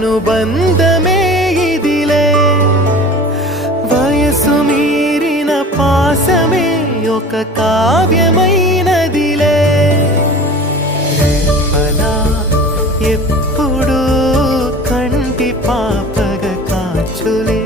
అనుబంధమే ఇదిలే వయసు మీరిన పాసమే ఒక కావ్యమైనదిలే రేపలా ఎప్పుడు కంటి పాపగ కాచులే